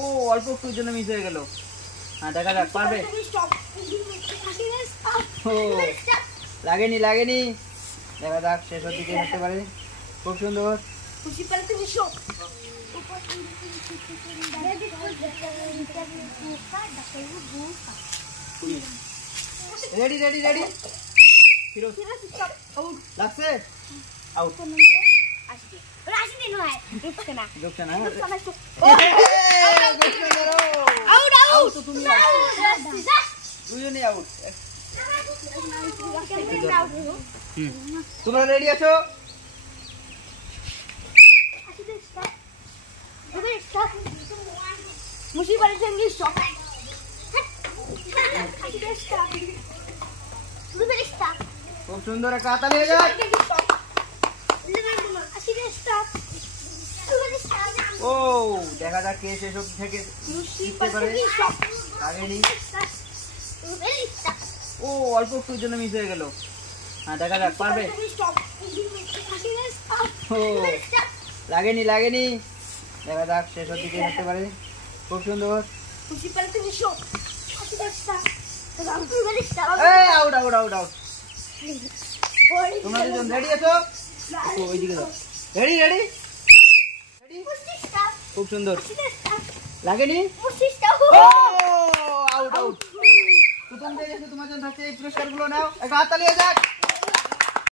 ও অল্প একটুর জন্য মিস হয়ে গেল। হ্যাঁ দেখা যাক পারবে। ও লাগেনি দেখা যাক শেষের দিকে হতে পারে। খুব সুন্দর। রেডি ফিরোজ লাগছে আউট ঢুকছে না তুমি দুজনেই আউট। তোমরা রেডি আছো? খুব সুন্দর একটা হাতা নিয়ে যাক। ও দেখা যাক কে শেষ থেকে জিততে পারে। লাগেনি। ও অল্প একটুর জন্য মিস হয়ে গেল। হ্যাঁ দেখা যাক পারবে। ও লাগেনি দেখা যাক শেষের দিকে হতে পারে। খুব সুন্দর। আউট তোমরা দুজন রেডি আছো? ওইদিকে যাও। রেডি খুব সুন্দর। লাগেনি। আউট তোমার জন্য থাকছে এই পুরস্কারগুলো নাও। একটা হাততালি হয়ে যাক।